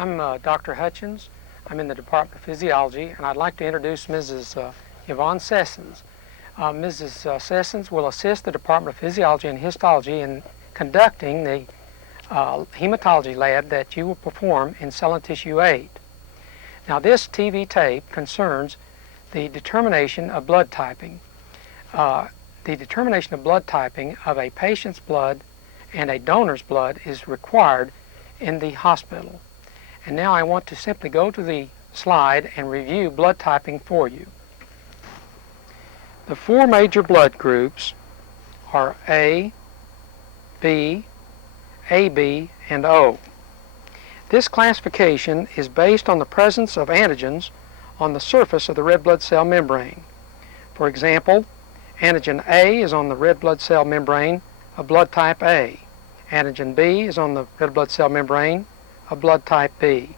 I'm Dr. Hutchins. I'm in the Department of Physiology, and I'd like to introduce Mrs. Yvonne Sessons. Mrs. Sessons will assist the Department of Physiology and Histology in conducting the hematology lab that you will perform in cell and tissue 8. Now, this TV tape concerns the determination of blood typing. The determination of blood typing of a patient's blood and a donor's blood is required in the hospital. And now I want to simply go to the slide and review blood typing for you. The four major blood groups are A, B, AB, and O. This classification is based on the presence of antigens on the surface of the red blood cell membrane. For example, antigen A is on the red blood cell membrane of blood type A. Antigen B is on the red blood cell membrane of blood type B.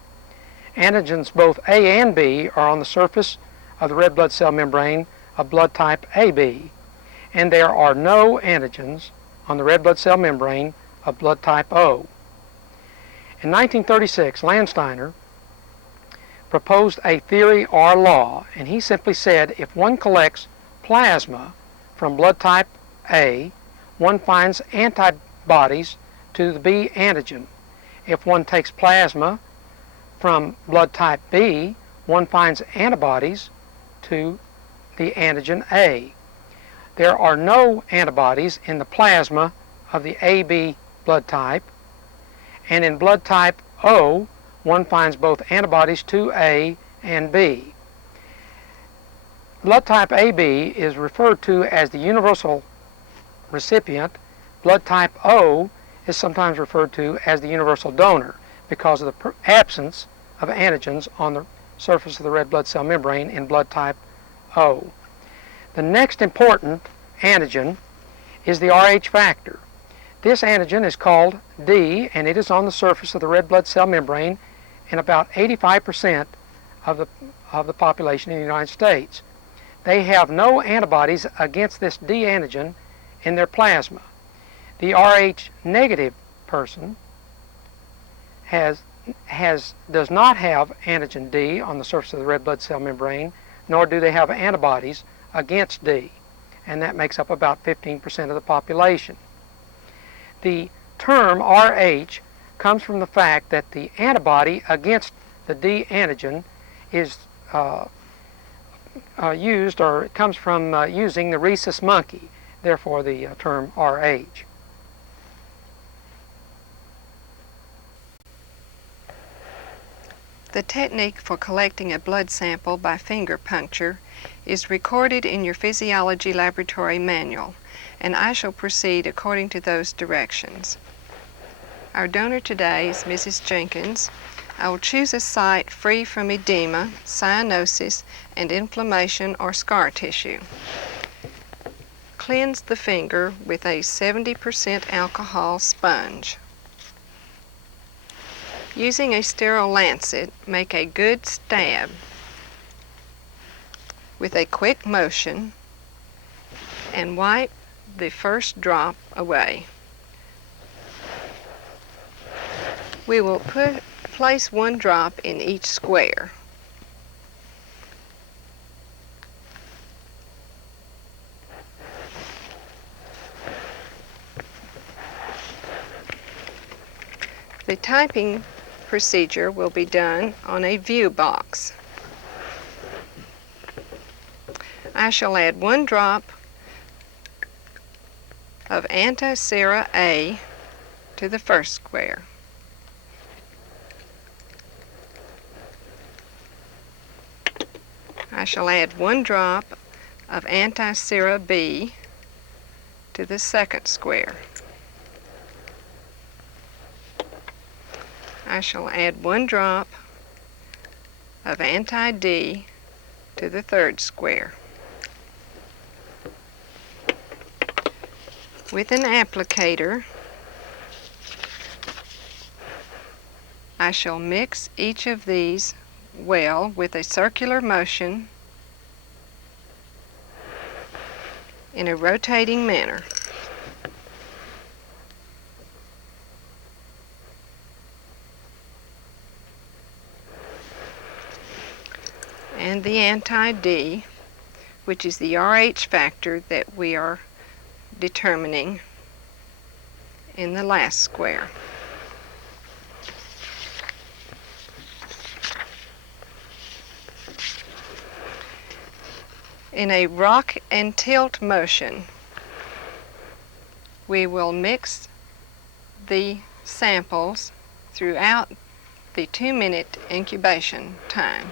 Antigens both A and B are on the surface of the red blood cell membrane of blood type AB, and there are no antigens on the red blood cell membrane of blood type O. In 1936, Landsteiner proposed a theory or law, and he simply said if one collects plasma from blood type A, one finds antibodies to the B antigen. If one takes plasma from blood type B, one finds antibodies to the antigen A. There are no antibodies in the plasma of the AB blood type, and in blood type O, one finds both antibodies to A and B. Blood type AB is referred to as the universal recipient. Blood type O is sometimes referred to as the universal donor because of the absence of antigens on the surface of the red blood cell membrane in blood type O. The next important antigen is the Rh factor. This antigen is called D, and it is on the surface of the red blood cell membrane in about 85% of the population in the United States. They have no antibodies against this D antigen in their plasma. The Rh negative person does not have antigen D on the surface of the red blood cell membrane, nor do they have antibodies against D, and that makes up about 15% of the population. The term Rh comes from the fact that the antibody against the D antigen is used, or it comes from using the rhesus monkey, therefore the term Rh. The technique for collecting a blood sample by finger puncture is recorded in your physiology laboratory manual, and I shall proceed according to those directions. Our donor today is Mrs. Jenkins. I will choose a site free from edema, cyanosis, and inflammation or scar tissue. Cleanse the finger with a 70% alcohol sponge. Using a sterile lancet, make a good stab with a quick motion and wipe the first drop away. We will place one drop in each square. The typing procedure will be done on a view box. I shall add one drop of anti-sera A to the first square. I shall add one drop of anti-sera B to the second square. I shall add one drop of anti-D to the third square. With an applicator, I shall mix each of these well with a circular motion in a rotating manner. and the anti-D, which is the RH factor that we are determining in the last square. In a rock and tilt motion, we will mix the samples throughout the 2-minute incubation time.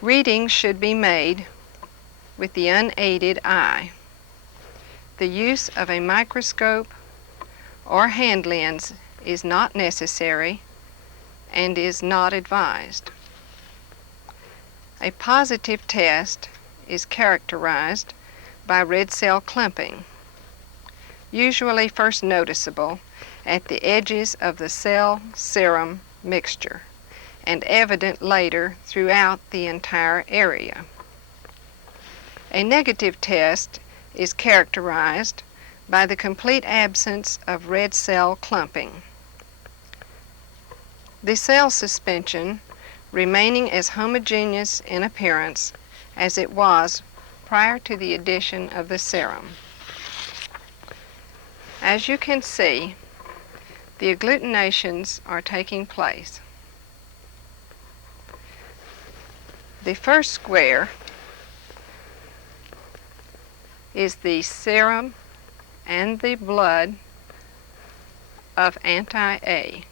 Readings should be made with the unaided eye. The use of a microscope or hand lens is not necessary and is not advised. A positive test is characterized by red cell clumping, usually first noticeable at the edges of the cell serum mixture and evident later throughout the entire area. A negative test is characterized by the complete absence of red cell clumping. The cell suspension remaining as homogeneous in appearance as it was prior to the addition of the serum. As you can see, the agglutinations are taking place. The first square is the serum and the blood of anti-A.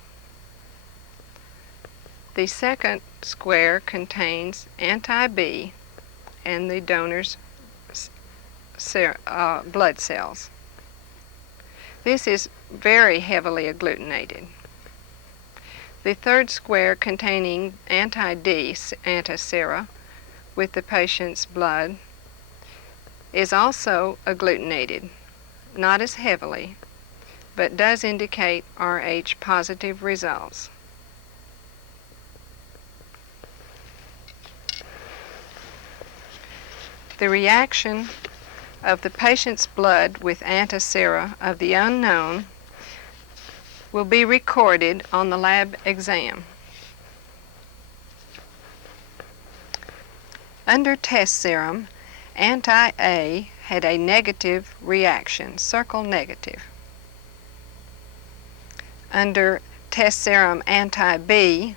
The second square contains anti-B and the donor's blood cells. This is very heavily agglutinated. The third square containing anti-D antisera with the patient's blood is also agglutinated, not as heavily, but does indicate Rh positive results. The reaction of the patient's blood with antisera of the unknown will be recorded on the lab exam. Under test serum, anti-A had a negative reaction, circle negative. Under test serum anti-B,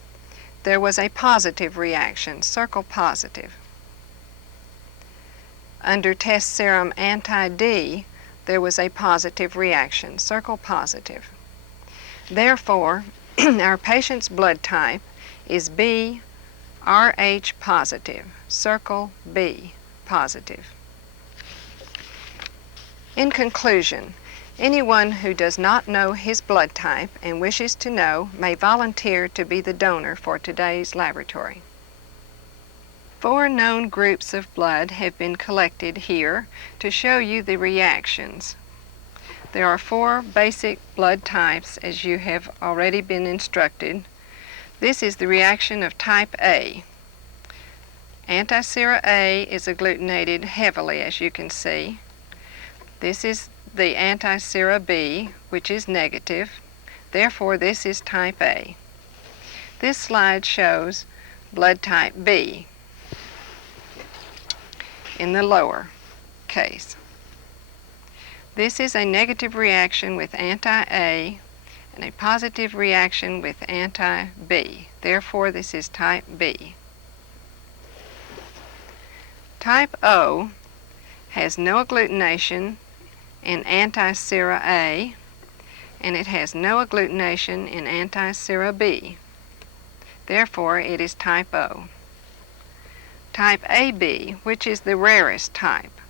there was a positive reaction, circle positive. Under test serum anti-D, there was a positive reaction, circle positive. Therefore, our patient's blood type is B Rh positive, circle B positive. In conclusion, anyone who does not know his blood type and wishes to know may volunteer to be the donor for today's laboratory. 4 known groups of blood have been collected here to show you the reactions. There are 4 basic blood types, as you have already been instructed. This is the reaction of type A. Antisera A is agglutinated heavily, as you can see. This is the antisera B, which is negative. Therefore, this is type A. This slide shows blood type B in the lower case. This is a negative reaction with anti-A and a positive reaction with anti-B. Therefore, this is type B. Type O has no agglutination in antisera A, and it has no agglutination in antisera B. Therefore, it is type O. Type AB, which is the rarest type,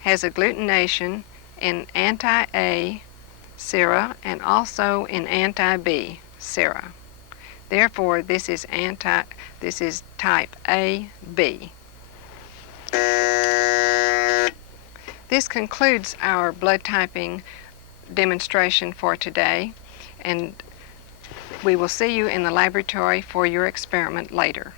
has agglutination in anti-A sera and also in anti-B sera. Therefore, this is type AB. This concludes our blood typing demonstration for today, and we will see you in the laboratory for your experiment later.